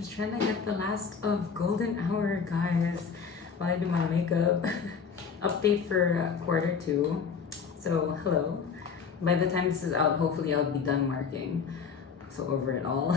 Just trying to get the last of golden hour, guys, while I do my makeup. Update for quarter 2. So, hello. By the time this is out, hopefully I'll be done marking. So over it all.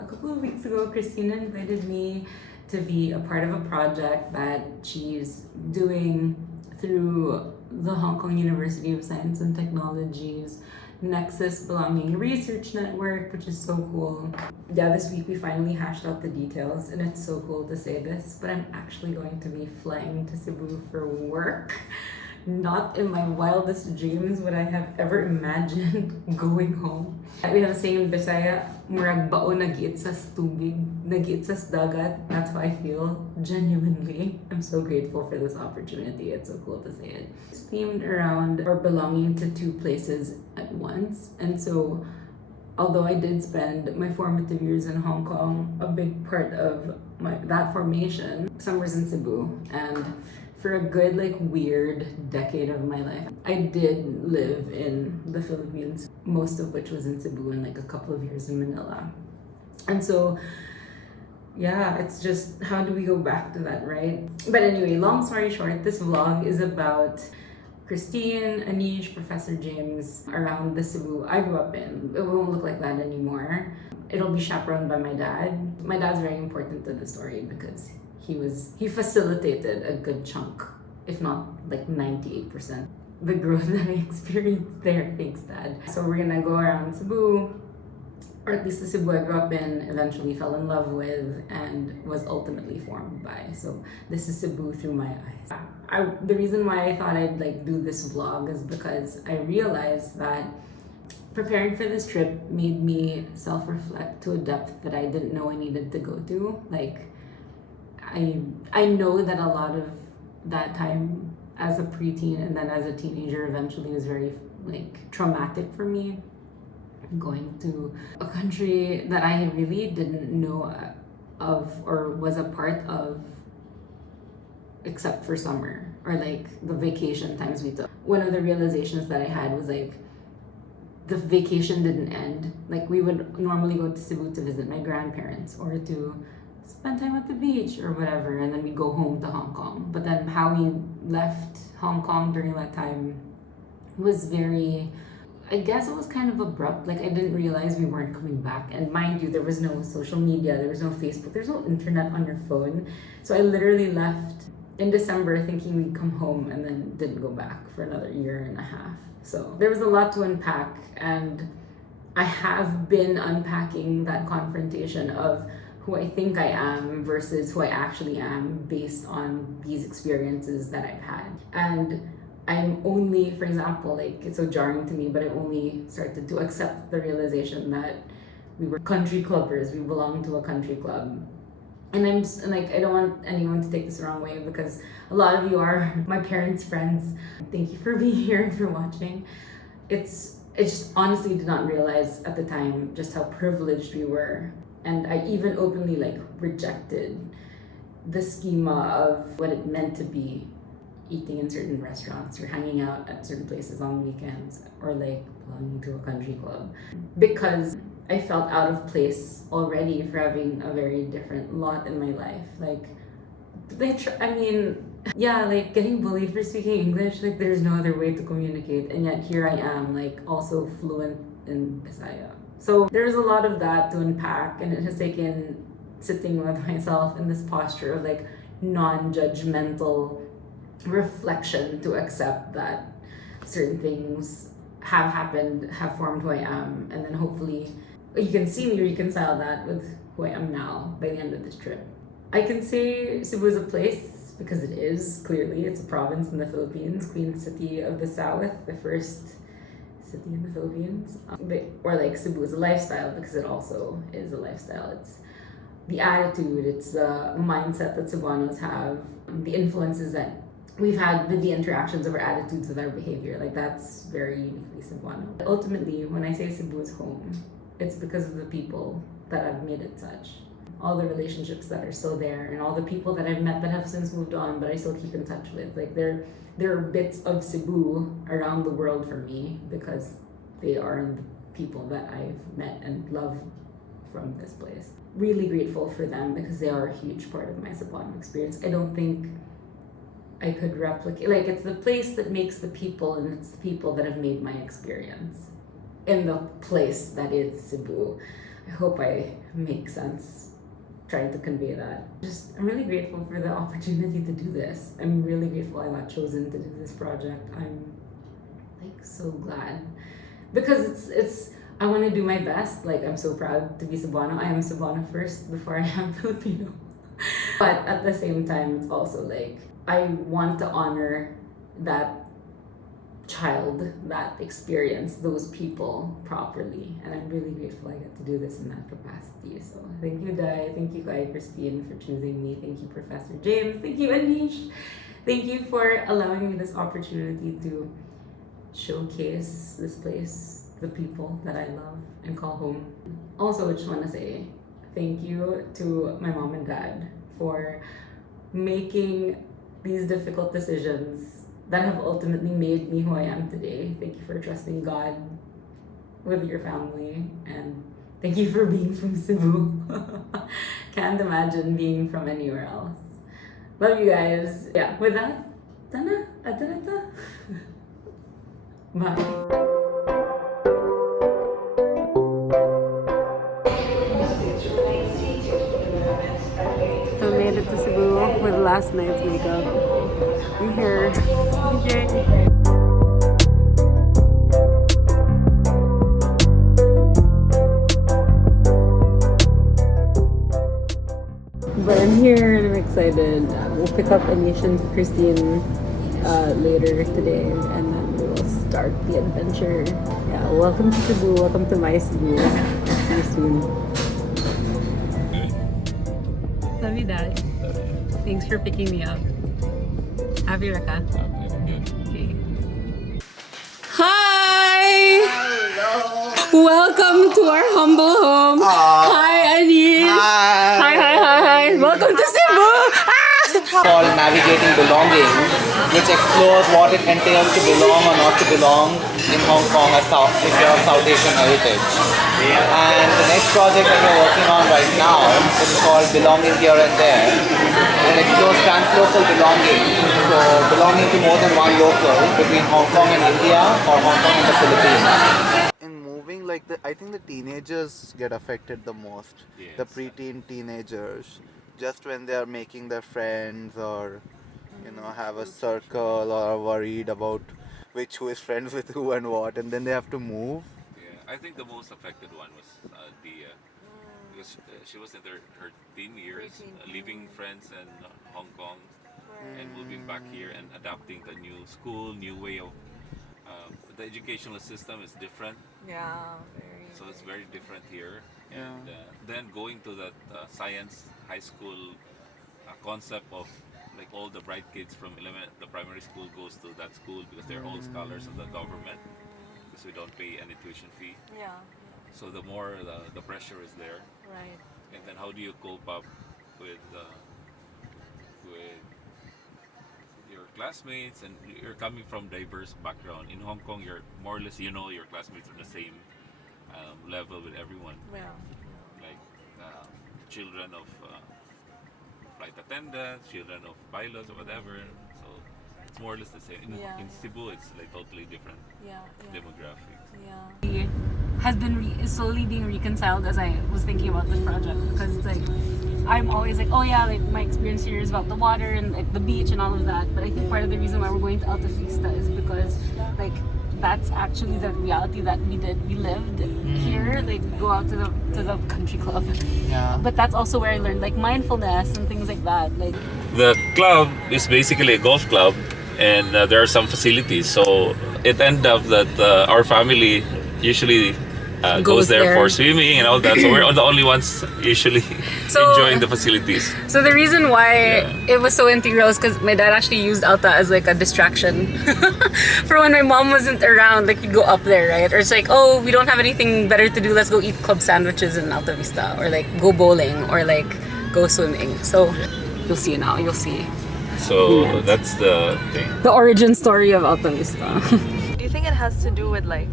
A couple of weeks ago, Christina invited me to be a part of a project that she's doing through the Hong Kong University of Science and Technology's Nexus Belonging Research Network, which is so cool. Yeah, this week we finally hashed out the details, and it's so cool to say this, but I'm actually going to be flying to Cebu for work. Not in my wildest dreams would I have ever imagined going home. We have a saying in Bisaya, murag bao nag-iitsas tubig, nag-iitsas dagat. That's how I feel, genuinely. I'm so grateful for this opportunity. It's so cool to say it. It's themed around or belonging to 2 places at once. And so, although I did spend my formative years in Hong Kong, a big part of that formation, summers in Cebu, and for a good, weird decade of my life, I did live in the Philippines, most of which was in Cebu, and a couple of years in Manila. And so, yeah, it's just, how do we go back to that, right? But anyway, long story short, this vlog is about Christine, Anish, Professor James, around the Cebu I grew up in. It won't look like that anymore. It'll be chaperoned by my dad. My dad's very important to the story because he facilitated a good chunk, if not 98%, the growth that I experienced there. Thanks, Dad. So we're gonna go around Cebu, or at least the Cebu I grew up in, eventually fell in love with, and was ultimately formed by. So this is Cebu through my eyes. The reason why I thought I'd do this vlog is because I realized that preparing for this trip made me self-reflect to a depth that I didn't know I needed to go to. I know that a lot of that time as a preteen and then as a teenager eventually was very traumatic for me, going to a country that I really didn't know of or was a part of except for summer or the vacation times we took. One of the realizations that I had was the vacation didn't end. We would normally go to Cebu to visit my grandparents or to spend time at the beach or whatever, and then we go home to Hong Kong. But then how we left Hong Kong during that time was very, I guess it was kind of abrupt. I didn't realize we weren't coming back. And mind you, there was no social media, there was no Facebook, there's no internet on your phone. So I literally left in December thinking we'd come home and then didn't go back for another year and a half. So there was a lot to unpack, and I have been unpacking that confrontation of who I think I am versus who I actually am based on these experiences that I've had. And I'm only, for example, it's so jarring to me, but I only started to accept the realization that we were country clubbers, we belonged to a country club. And I'm just, I don't want anyone to take this the wrong way because a lot of you are my parents' friends. Thank you for being here and for watching. I just honestly did not realize at the time just how privileged we were. And I even openly rejected the schema of what it meant to be eating in certain restaurants or hanging out at certain places on weekends or belonging to a country club, because I felt out of place already for having a very different lot in my life. Getting bullied for speaking English, there's no other way to communicate, and yet here I am also fluent in Bisaya. So there's a lot of that to unpack, and it has taken sitting with myself in this posture of non-judgmental reflection to accept that certain things have happened, have formed who I am, and then hopefully you can see me reconcile that with who I am now by the end of this trip. I can say Cebu is a place because it is, clearly. It's a province in the Philippines, Queen City of the South, the first city in the Philippines. Or Cebu is a lifestyle because it also is a lifestyle. It's the attitude, it's the mindset that Cebuanos have, the influences that we've had, the interactions of our attitudes with our behavior. That's very uniquely Cebuano. Ultimately, when I say Cebu is home, it's because of the people that have made it such. All the relationships that are still there, and all the people that I've met that have since moved on, but I still keep in touch with. There are bits of Cebu around the world for me because they are the people that I've met and love from this place. Really grateful for them because they are a huge part of my Cebuano experience. I don't think I could replicate, like, it's the place that makes the people, and it's the people that have made my experience in the place that is Cebu. I hope I make sense trying to convey that. I'm really grateful for the opportunity to do this. I'm really grateful I got chosen to do this project. I'm like so glad because it's I want to do my best. Like, I'm so proud to be Cebuano. I am Cebuano first before I am Filipino. But at the same time, it's also like I want to honor that child, that experience, those people properly. And I'm really grateful I get to do this in that capacity. So thank you, Dai. Thank you, Kai Christine, for choosing me. Thank you, Professor James. Thank you, Anish. Thank you for allowing me this opportunity to showcase this place, the people that I love and call home. Also, I just want to say thank you to my mom and dad for making these difficult decisions that have ultimately made me who I am today. Thank you for trusting God with your family, and thank you for being from Cebu. Can't imagine being from anywhere else. Love you guys. Yeah, with that, tana, atarata. Bye. So I made it to Cebu with last night's makeup. I'm here. Yay. But I'm here and I'm excited. We'll pick up Anish and Christine later today, and then we will start the adventure. Yeah, welcome to Cebu. Welcome to my Cebu. See you soon. Love you, Dad. Thanks for picking me up. Happy Raka. Okay. Hi! Hello! Welcome to our humble home. Hi, Anish. Hi. Welcome to Cebu. Called Navigating Belonging, which explores what it entails to belong or not to belong in Hong Kong if you're of South Asian heritage. And the next project that we're working on right now is called Belonging Here and There. It explores translocal belonging, so belonging to more than one local between Hong Kong and India or Hong Kong and the Philippines. In moving, I think the teenagers get affected the most. Yes. The preteen teenagers. Just when they are making their friends or have a circle or are worried about who is friends with who and what, and then they have to move. Yeah, I think the most affected one was Dia, because she was in her teen years, leaving friends in Hong Kong and moving back here and adapting the new school, new way of the educational system is different. Yeah, very. So it's very different here. And then going to that science high school concept of like all the bright kids from the primary school goes to that school because they're all scholars of the government because we don't pay any tuition fee. Yeah. So the more the pressure is there. Right. And then how do you cope up with your classmates, and you're coming from diverse background. In Hong Kong, you're more or less your classmates are the same level with everyone. Yeah. Like children of flight attendants, children of pilots or whatever. So it's more or less the same. In Cebu, it's like totally different demographics. Yeah. He has been slowly being reconciled as I was thinking about this project, because it's like I'm always like, oh yeah, like my experience here is about the water and like the beach and all of that. But I think part of the reason why we're going to Alta Vista is because like that's actually the reality that we lived here, like go out to the country club. Yeah. But that's also where I learned like mindfulness and things like that. Like the club is basically a golf club, and there are some facilities. So it ended up that our family usually goes there for swimming and all that. So we're the only ones usually enjoying the facilities. So the reason why it was so integral is because my dad actually used Alta as like a distraction for when my mom wasn't around. Like you go up there, right? Or it's like, oh, we don't have anything better to do. Let's go eat club sandwiches in Alta Vista, or like go bowling, or like go swimming. So you'll see now. You'll see. So that's the thing. The origin story of Alta Vista. Do you think it has to do with like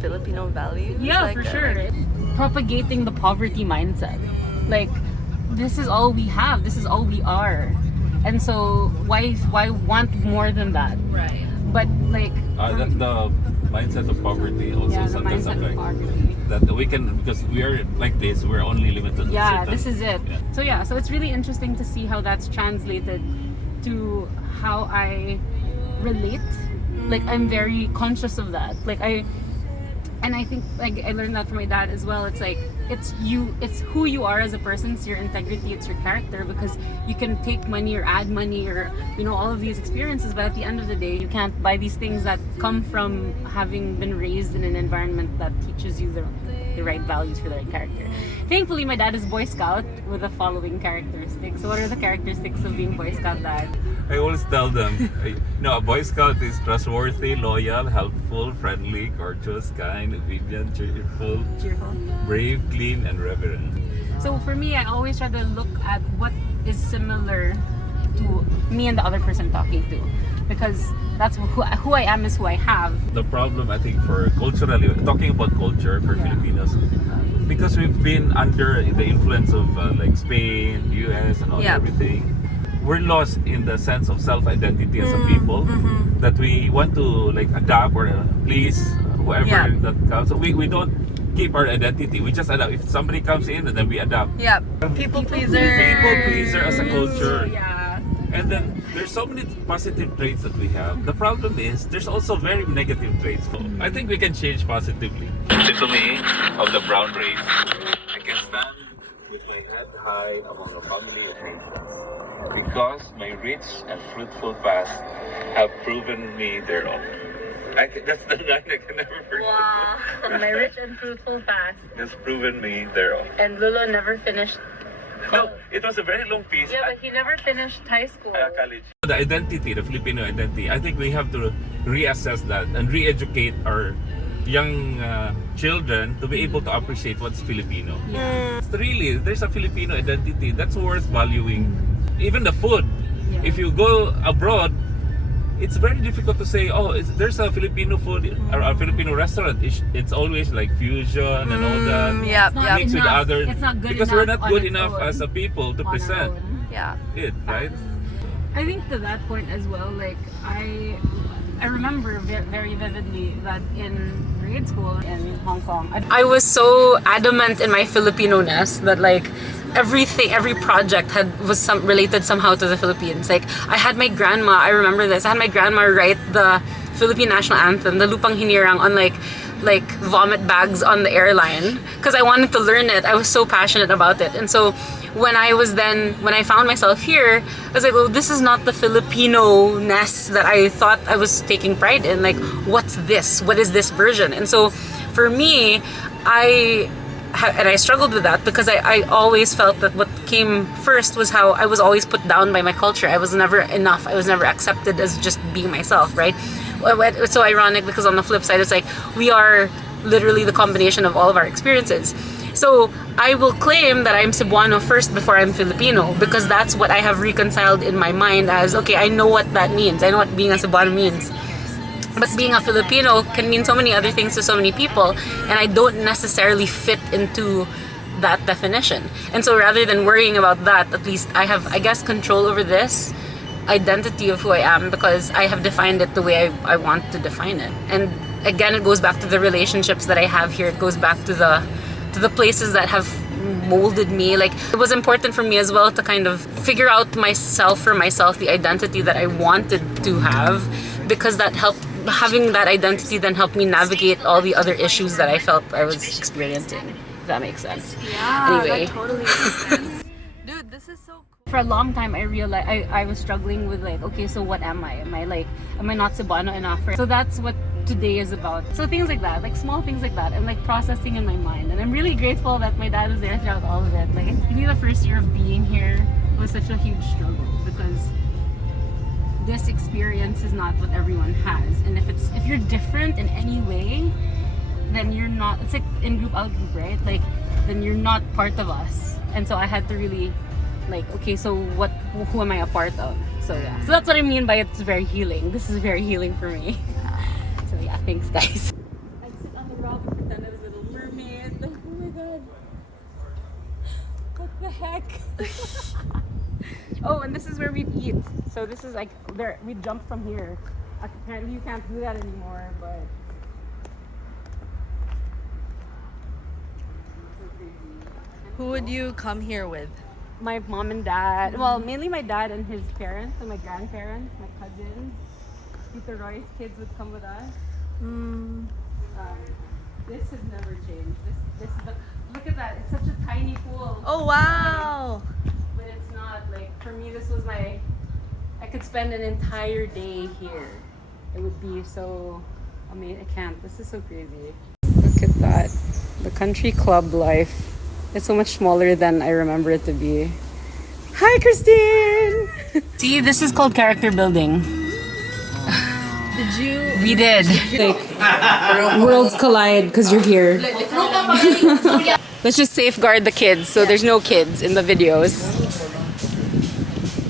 Filipino values? Yeah, like, for sure. Like, propagating the poverty mindset. Like, this is all we have, this is all we are, and so why want more than that? Right. But like The mindset of poverty also yeah, the sometimes mindset of affect poverty. that we can, because we are like this, we're only limited to Yeah, certain, this is it. Yeah. So it's really interesting to see how that's translated to how I relate. Like, I'm very conscious of that. And I think, like, I learned that from my dad as well. It's like, it's who you are as a person. It's your integrity, it's your character, because you can take money or add money or, you know, all of these experiences, but at the end of the day, you can't buy these things that come from having been raised in an environment that teaches you the right values for the right character. Thankfully, my dad is Boy Scout with the following characteristics. So what are the characteristics of being Boy Scout, Dad? I always tell them, a Boy Scout is trustworthy, loyal, helpful, friendly, courteous, kind, obedient, cheerful, brave, clean, and reverent. So for me, I always try to look at what is similar to me and the other person talking to, because that's who I am is who I have. The problem, I think, for culturally, talking about culture for Filipinos, because we've been under the influence of like Spain, US, and all everything, we're lost in the sense of self-identity as a people, that we want to like adapt or please whoever that comes. So we don't keep our identity. We just adapt. If somebody comes in, and then we adapt. Yeah. People pleaser. People pleaser as a culture. Yeah. And then there's so many positive traits that we have. The problem is there's also very negative traits. So I think we can change positively. To me, of the brown race, I can stand with my head high among a family of nations, because my rich and fruitful past have proven me thereof. That's the line I can never forget. Wow. My rich and fruitful past. Has proven me thereof. And Lulo never finished. No, it was a very long piece. Yeah, but he never finished high school. College. The identity, the Filipino identity, I think we have to reassess that and re-educate our young children to be able to appreciate what's Filipino. Yeah. It's really, there's a Filipino identity that's worth valuing. Even the food. Yeah. If you go abroad, it's very difficult to say, there's a Filipino food or a Filipino restaurant. It's always like fusion and all that. Yep, not yep. Mixed with enough. other, It's not good because enough we're not on good its enough own. as a people to On our present own. Yeah. it, right? I think to that point as well, like I remember very vividly that in grade school in Hong Kong, I was so adamant in my Filipino-ness that like every project was related somehow to the Philippines. Like I had my grandma, I remember this, I had my grandma write the Philippine national anthem, the Lupang Hinirang, on like vomit bags on the airline, because I wanted to learn it. I was so passionate about it. And so when I found myself here, I was like, well, this is not the Filipino-ness that I thought I was taking pride in. Like, what's this? What is this version? And so for me, I struggled with that, because I always felt that what came first was how I was always put down by my culture. I was never enough. I was never accepted as just being myself, right? It's so ironic, because on the flip side, it's like we are literally the combination of all of our experiences. So I will claim that I'm Cebuano first before I'm Filipino, because that's what I have reconciled in my mind as, okay, I know what that means. I know what being a Cebuano means. But being a Filipino can mean so many other things to so many people, and I don't necessarily fit into that definition. And so rather than worrying about that, at least I have, I guess, control over this identity of who I am, because I have defined it the way I want to define it. And again, it goes back to the relationships that I have here. It goes back to the places that have molded me. Like, it was important for me as well to kind of figure out myself for myself, the identity that I wanted to have, because that helped. Having that identity then helped me navigate all the other issues that I felt I was experiencing. If that makes sense. Yeah, Anyway. that totally makes sense. Dude, this is so cool. For a long time, I realized I was struggling with like, okay, so what am I? Am I not Cebuano enough? So that's what today is about. So things like that, like small things like that, I'm like processing in my mind, and I'm really grateful that my dad was there throughout all of it. Like, really, the first year of being here was such a huge struggle, because this experience is not what everyone has, and if you're different in any way, then you're not. It's like in group out group, right? Like, then you're not part of us. And so I had to really like, okay, so who am I a part of? So yeah, so that's what I mean by it's very healing. This is very healing for me. So yeah, thanks guys. I'd sit on the rock and pretend I was a little mermaid. Oh my god. back. Oh, and this is where we'd eat. So this is like there. We jump from here. Apparently, you can't do that anymore, but. Who would you come here with? My mom and dad. Well, mainly my dad and his parents and my grandparents, my cousins. Peter Roy's kids would come with us. This has never changed. This is the, look at that. It's such a tiny pool. Oh wow! But it's not like for me. This was my. I could spend an entire day here. It would be so. I mean, I can't. This is so crazy. Look at that. The country club life. It's so much smaller than I remember it to be. Hi, Christine! See, this is called character building. Did you? We did. Like, worlds collide because you're here. Let's just safeguard the kids so there's no kids in the videos.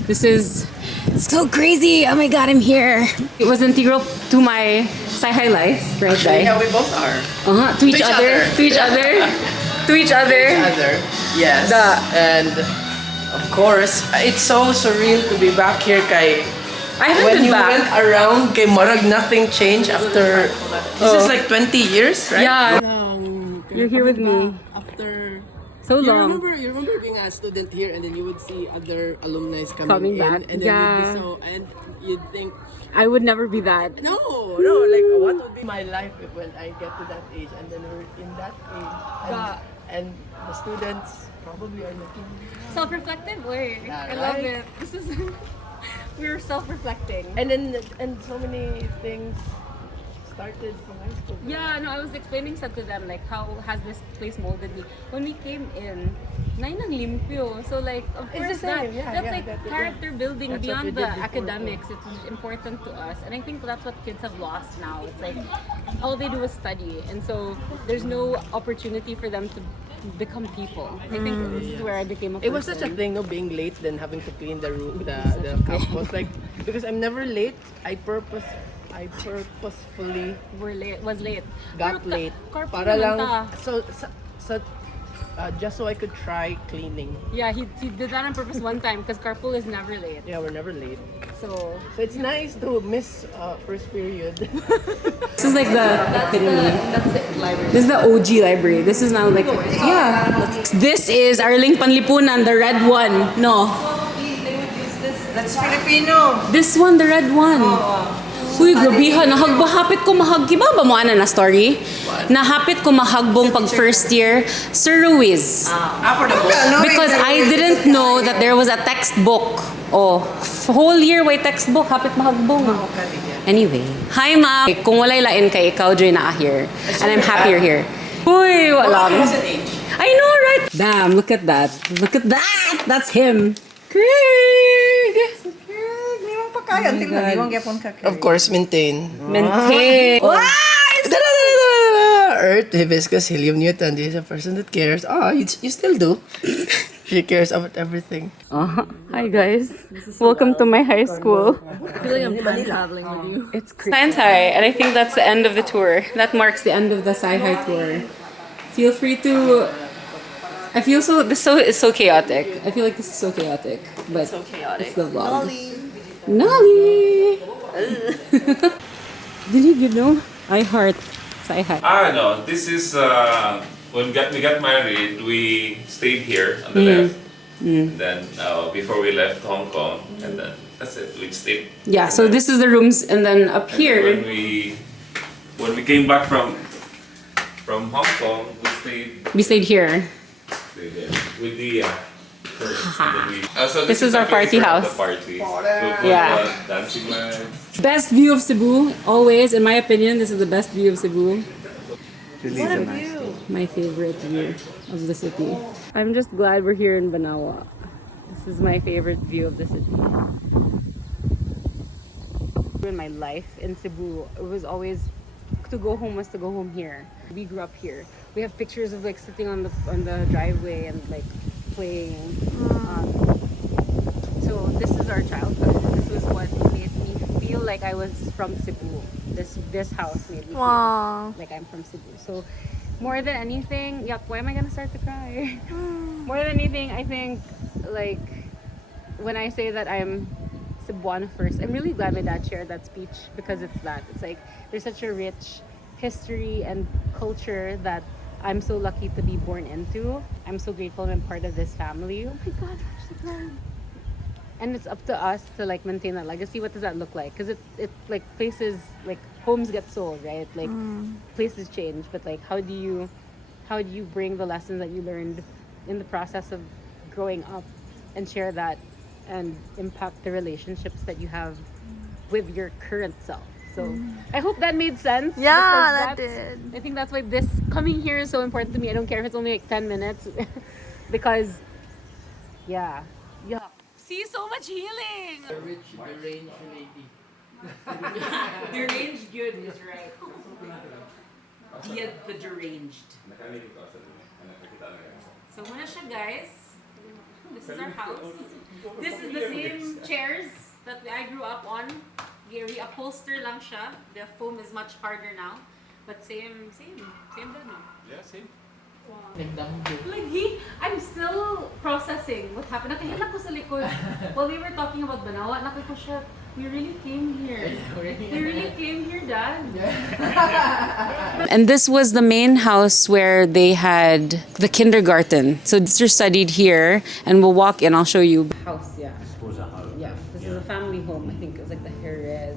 This is so crazy. Oh my god, I'm here. It was integral to my Sci-Hi life, right? Yeah, we both are. To each other. To each other. To each other. Yes. And of course, it's so surreal to be back here, kay. I haven't When been you back. went around, kay Marag, nothing changed after. This is like 20 years, right? Yeah. You're here with me. After. So long. You remember being a student here, and then you would see other alumni Coming coming in, back. and then Yeah. you'd be so, and you'd think, I would never be that. no, like what would be my life when I get to that age, and then we're in that age, and the students probably are looking. Self-reflective way. Yeah, I love right? it. This is we're self-reflecting. And so many things started from high school. Yeah, no, I was explaining that to them, like how has this place molded me. When we came in, nai nang limpyo. So like, of It's course the same, that, yeah, that's yeah, like that- character building That's what we beyond did the before, academics. It's important to us. And I think that's what kids have lost now. It's like, all they do is study. And so there's no opportunity for them to become people. I think this is where I became a person. It was such a thing, no, being late than having to clean the room, the campus. Like, because I'm never late, I purposefully was late. got Pero late. carpool Para naman lang, ta. just so I could try cleaning. Yeah, he did that on purpose one time because carpool is never late. Yeah, we're never late. So So it's nice to miss first period. this is like that's the library. This is the OG library. This is now like This is Arling Panlipunan, the red one. No. That's Filipino. This one, the red one. Uy, grabihan. Hapit ko mahagkiba ba mo ana na story? Nahapit ko mahagbong pag first year, Sir Ruiz. For the book. Because I didn't know that there was a textbook. Oh, whole year way textbook, hapit mahagbong. Anyway, hi ma'am. Kung walay lain kay ikaw, Joy na here. And I'm happier here. Uy, wala. I know, right? Damn, look at that. Look at that. That's him. Craig. Of course, maintain. Maintain. Earth, hibiscus, helium, Newton. This is a person that cares. You still do. She cares about everything. Hi guys. Welcome to my high school. I feel like I'm time traveling with you. It's Science High, and I think that's the end of the tour. That marks the end of the Sci-Hi tour. Feel free to. I feel it's so chaotic. I feel like this is so chaotic, but So chaotic. it's the vlog. Nolly. Did you know? I heart Sci-Hi. No, this is when we got married. We stayed here on the left, and then before we left Hong Kong, and then that's it. We stayed. Yeah. So this is the rooms, and then up And here. when we came back from Hong Kong, We stayed here. with the church. So This is our party house. The party. Yeah. Dancing lights. Best view of Cebu, always. In my opinion, this is the best view of Cebu. What a view! My favorite view of the city. I'm just glad we're here in Banawa. This is my favorite view of the city. In my life in Cebu, it was always to go home here. We grew up here. We have pictures of like sitting on the driveway and like playing. So this is our childhood. This was what made me feel like I was from Cebu. This house made me feel Wow. like I'm from Cebu. So more than anything, yuck, why am I gonna start to cry? More than anything, I think, like, when I say that I'm Cebuana first, I'm really glad my dad shared that speech because it's that. It's like, there's such a rich history and culture that I'm so lucky to be born into. I'm so grateful I'm part of this family. Oh my God, I'm actually crying. And it's up to us to like maintain that legacy. What does that look like? Because it like places, like homes get sold, right? Like places change, but like how do you bring the lessons that you learned in the process of growing up and share that and impact the relationships that you have with your current self? So I hope that made sense. Yeah, because that did. I think that's why this coming here is so important to me. I don't care if it's only like 10 minutes because yeah. See, so much healing. The rich, the range lady. Deranged good is right. Dia the deranged. So muna siya, guys. This is our house. This is the same chairs that I grew up on. Reupholster lang siya. The foam is much harder now. But same din, no? Yeah, same. Like I'm still processing what happened. Nakahila ko sa likod. While we were talking about Banawa, nakita ko siya, we really came here. We really came here, Dad. And this was the main house where they had the kindergarten. So sister studied here, and we'll walk in. I'll show you. House, yeah. This was a house. Yeah, this is a family home. I think it was like the Jerez.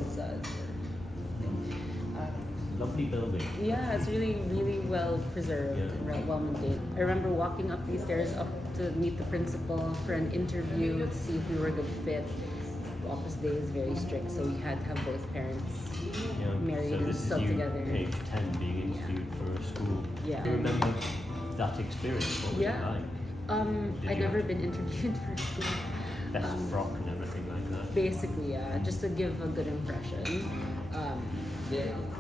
Lovely building. Yeah, it's really, really well preserved and well maintained. I remember walking up these stairs up to meet the principal for an interview to see if we were a good fit. Opus Day is very strict, so we had to have both parents married so and this still is you, together. Age 10, being interviewed for a school. Yeah. Do you remember that experience? What was it like? I'd never been interviewed for school. Best frock and everything like that. Basically, yeah, just to give a good impression.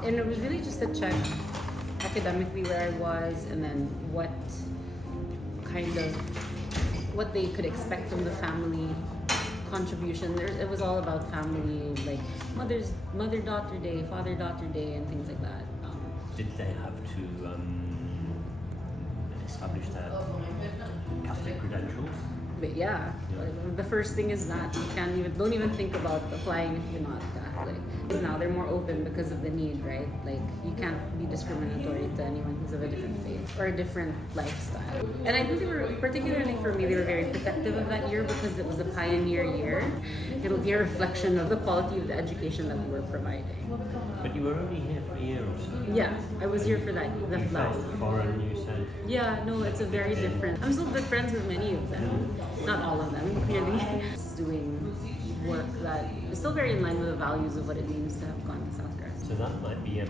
And it was really just to check academically where I was, and then what they could expect from the family contribution. It was all about family, like mother-daughter day, father-daughter day, and things like that. Did they have to establish their Catholic credentials? But yeah, the first thing is that you don't even think about applying if you're not Catholic. Because now they're more open because of the need, right? Like you can't be discriminatory to anyone who's of a different faith or a different lifestyle. And I think they were, particularly for me, they were very protective of that year because it was a pioneer year. It'll be a reflection of the quality of the education that we were providing. But you were only here for a year or so. Yeah, I was here for that. The You last. felt foreign, you said. Yeah, no, it's a very different. I'm still good friends with many of them. Not all of them, clearly. Doing work that is still very in line with the values of what it means to have gone to South Crest. So that might be a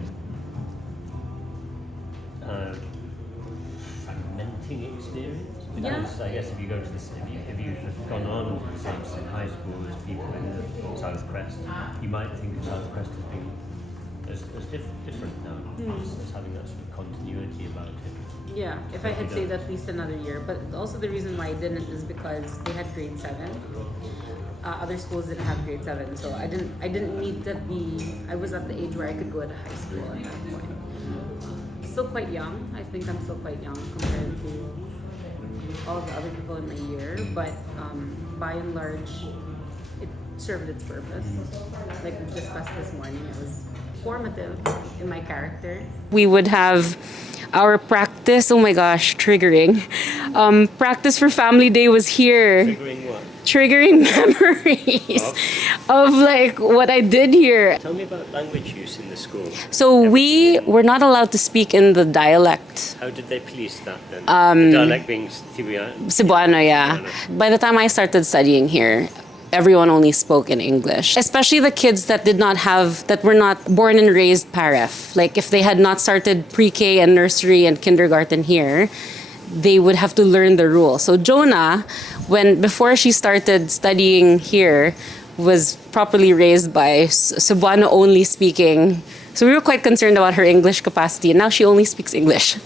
fragmenting experience. Because I guess if you go to this, if you've gone on to the same high school as people in the South Crest, you might think of South Crest as being as different now, as having that sort of continuity about it. Yeah, if I had stayed at least another year. But also the reason why I didn't is because they had grade 7. Other schools didn't have grade 7, so I didn't need to be. I was at the age where I could go to high school at that point. Still quite young. I think I'm still quite young compared to all the other people in my year. But by and large, it served its purpose. Like we discussed this morning, it was formative in my character. We would have our practice. Oh my gosh, triggering. Practice for Family Day was here. Triggering what? Triggering memories of like what I did here. Tell me about language use in the school. So we were not allowed to speak in the dialect. How did they police that then? The dialect being Cebuana, yeah. By the time I started studying here, everyone only spoke in English. Especially the kids that were not born and raised Paref. Like if they had not started pre-K and nursery and kindergarten here, they would have to learn the rules. So Jonah, before she started studying here, was properly raised by Cebuana only speaking. So we were quite concerned about her English capacity, and now she only speaks English.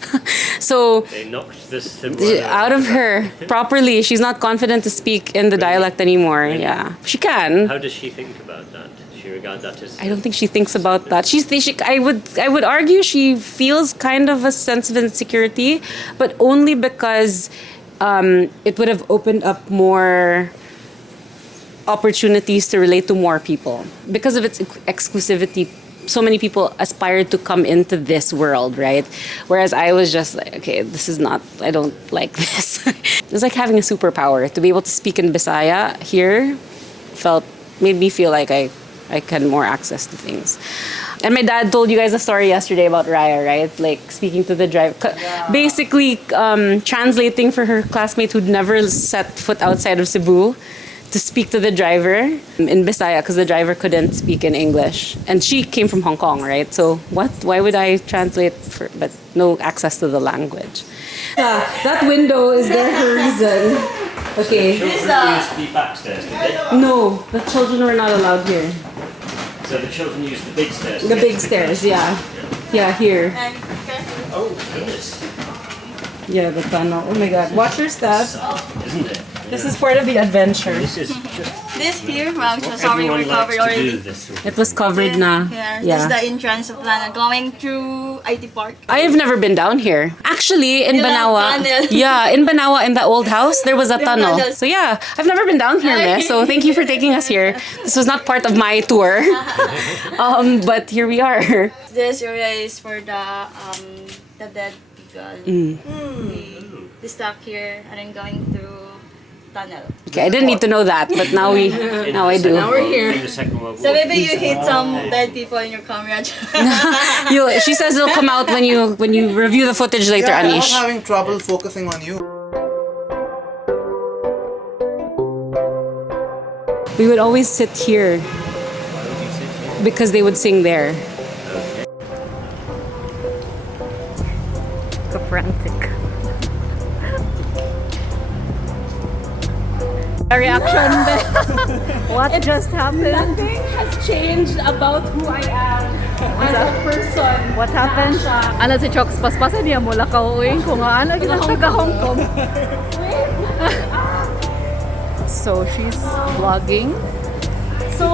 So they knocked this Cebuana out of her properly. She's not confident to speak in the dialect anymore. Really? Yeah, she can. How does she think about that? She you regard that as? I don't think she thinks about that. I would argue she feels kind of a sense of insecurity, but only because it would have opened up more opportunities to relate to more people. Because of its exclusivity, so many people aspired to come into this world, right? Whereas I was just like, okay, I don't like this. It was like having a superpower. To be able to speak in Bisaya here made me feel like I had more access to things. And my dad told you guys a story yesterday about Raya, right? Like speaking to the driver, basically translating for her classmate who'd never set foot outside of Cebu to speak to the driver in Bisaya because the driver couldn't speak in English. And she came from Hong Kong, right? So why would I translate but no access to the language? That window is there for a reason. Okay. Children used to be backstairs, did they? No, the children were not allowed here. So the children used the big stairs. The big stairs, yeah. Yeah, here. Oh, goodness. Yeah, the tunnel. Oh my god. Watch your step. Isn't it? This is part of the adventure. This is just. This here, I'm so sorry Everyone we're likes covered to do already. this sort of It was covered na. This is Yeah. the entrance of Lana going through IT Park. I have never been down here. Actually, in You love Banawa. tunnel. Yeah, in Banawa, in the old house, there was a The tunnel. tunnel. So yeah, I've never been down here, meh. So thank you for taking us here. This was not part of my tour. But here we are. This area is for the dead people. The stuck here and then going through tunnel. Okay, I didn't need to know that, but now I do. Now we're here. In the Second World War. So maybe you hit some dead people in your camera. She says it'll come out when you review the footage later, I'm Anish. having trouble focusing on you. We would always sit here because they would sing there. So frantic. A reaction. What just happened? Nothing has changed about who I am as a person. What happened? Ano si Chokes, paspasan niya mula ka uwi kung ano kita taga Hong Kong. So she's vlogging. So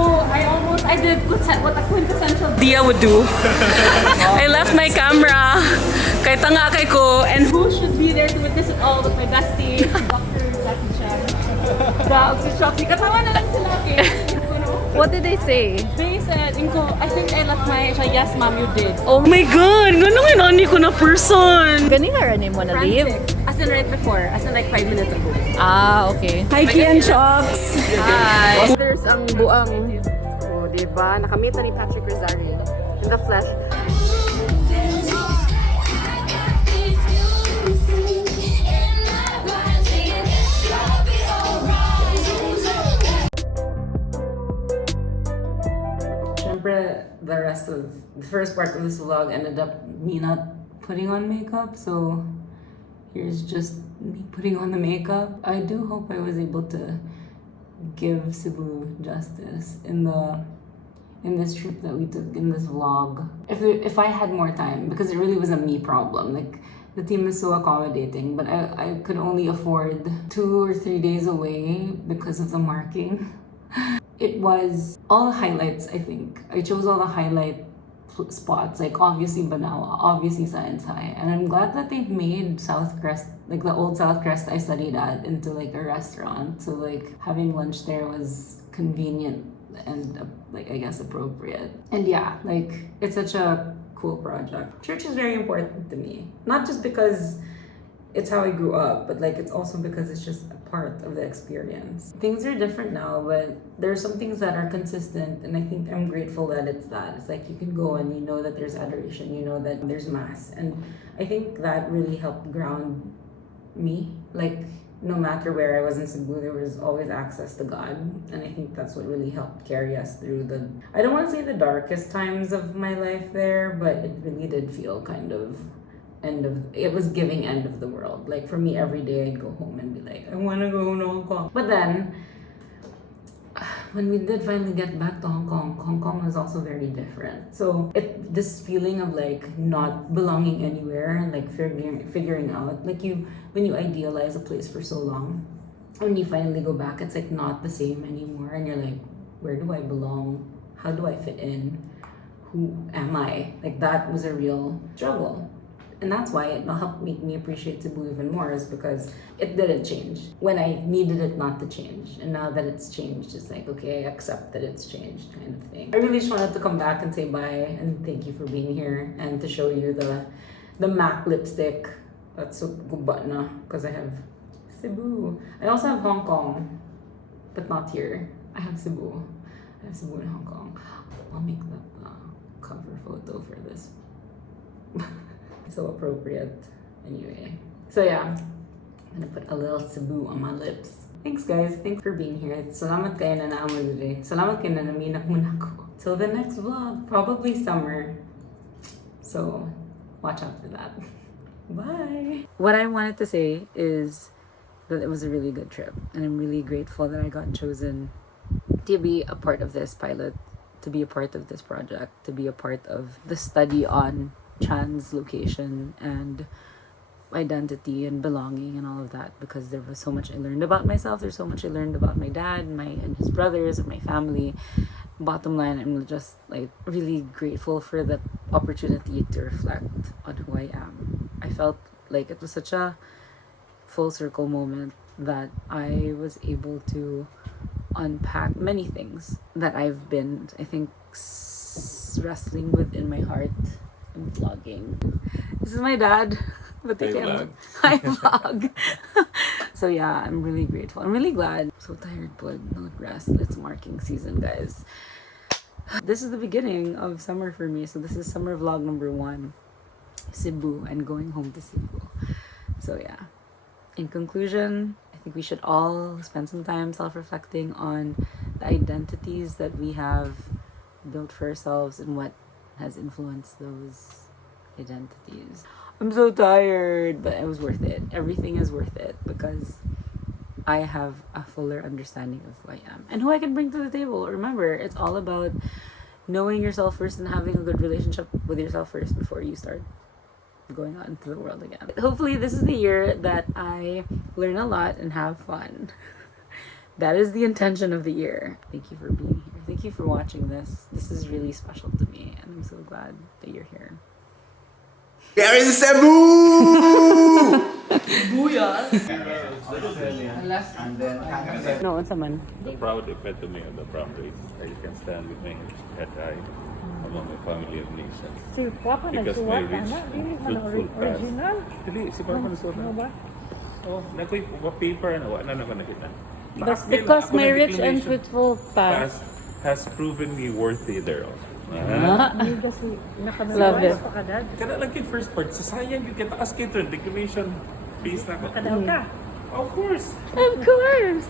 I did what a quintessential Dia would do. I left my camera kay tanga kay ko, and who should be there to witness it all but my bestie, Dr. Jackie Chan. Daog si Shock. Katawa na lang sila kay. What did they say? They said, I think I left my, yes ma'am, you did. Oh my god, ganun nga nani ko na person. Gani nga rin mo na leave? As in right before, as in like 5 minutes ago. Ah, okay. Hi, Kian Shocks! Hi. There's ang buang. Oh, diba? Nakamit na ni Patrick Rosario in the flesh. The first part of this vlog ended up me not putting on makeup, so here's just me putting on the makeup. I do hope I was able to give Cebu justice in this trip that we took, in this vlog. If I had more time, because it really was a me problem. Like, the team is so accommodating, but I could only afford 2 or 3 days away because of the marking. It was all the highlights, I think. I chose all the highlight spots, like obviously Banawa, obviously Science High. And I'm glad that they've made South Crest, like the old South Crest I studied at, into like a restaurant. So like having lunch there was convenient and like I guess appropriate. And yeah, like it's such a cool project. Church is very important to me. Not just because it's how I grew up, but like it's also because it's just a part of the experience. Things are different now, but there are some things that are consistent, and I think I'm grateful that it's that. It's like you can go and you know that there's adoration, you know that there's mass, and I think that really helped ground me. Like no matter where I was in Cebu, there was always access to God, and I think that's what really helped carry us through I don't want to say the darkest times of my life there, but it really did feel kind of it was giving end of the world. Like for me, every day I'd go home and be like, I want to go home to Hong Kong. But then when we did finally get back to Hong Kong was also very different. So this feeling of like not belonging anywhere and like figuring out, like when you idealize a place for so long, when you finally go back, it's like not the same anymore, and you're like, where do I belong? how do I fit in? Who am I? Like, that was a real struggle. And that's why it helped make me appreciate Cebu even more, is because it didn't change when I needed it not to change. And now that it's changed, it's like, okay, I accept that it's changed, kind of thing. I really just wanted to come back and say bye and thank you for being here, and to show you the MAC lipstick. That's so Cebuana, because I have Cebu. I also have Hong Kong, but not here. I have Cebu. I have Cebu in Hong Kong. I'll make that the cover photo for this. So appropriate. Anyway. So yeah, I'm gonna put a little Cebu on my lips. Thanks guys. Thanks for being here. Salamat kayo na naamo today. Salamat kayo na naminag muna ko. Till the next vlog. Probably summer. So watch out for that. Bye. What I wanted to say is that it was a really good trip, and I'm really grateful that I got chosen to be a part of this pilot, to be a part of this project, to be a part of the study on translocation and identity and belonging and all of that, because there was so much I learned about myself. There's so much I learned about my dad and his brothers and my family. Bottom line, I'm just like really grateful for the opportunity to reflect on who I am. I felt like it was such a full circle moment that I was able to unpack many things that I've been, I think, wrestling with in my heart. I'm vlogging. This is my dad. But Hi, vlog. Hi, vlog. So yeah, I'm really grateful. I'm really glad. I'm so tired, but no rest. It's marking season, guys. This is the beginning of summer for me. So this is summer vlog number 1. Cebu, and going home to Cebu. So yeah. In conclusion, I think we should all spend some time self-reflecting on the identities that we have built for ourselves and what has influenced those identities. I'm so tired, but it was worth it. Everything is worth it because I have a fuller understanding of who I am and who I can bring to the table. Remember, it's all about knowing yourself first and having a good relationship with yourself first before you start going out into the world again. Hopefully this is the year that I learn a lot and have fun. That is the intention of the year. Thank you for being here. Thank you for watching this. This is really special to me, and I'm so glad that you're here. There is Cebu! No, it's a man. The proud epitome of the prom race. I can stand with my head high among my family of nations. Si Papa Because my nagsuwat rich na, and dili man fruitful past. original. Dili, si Papa nasuot Ano na. ba? Oh, nakoy paper na, wala na naman nakita. That's because my rich and fruitful past. Past has proven me worthy thereof. Hindi kasi Love it. nakanasuwat pa kadad. Kana lang yung first part, sa sayang yung kita as kito, declaration based na ako. Kadaw ka. Of course! Of course!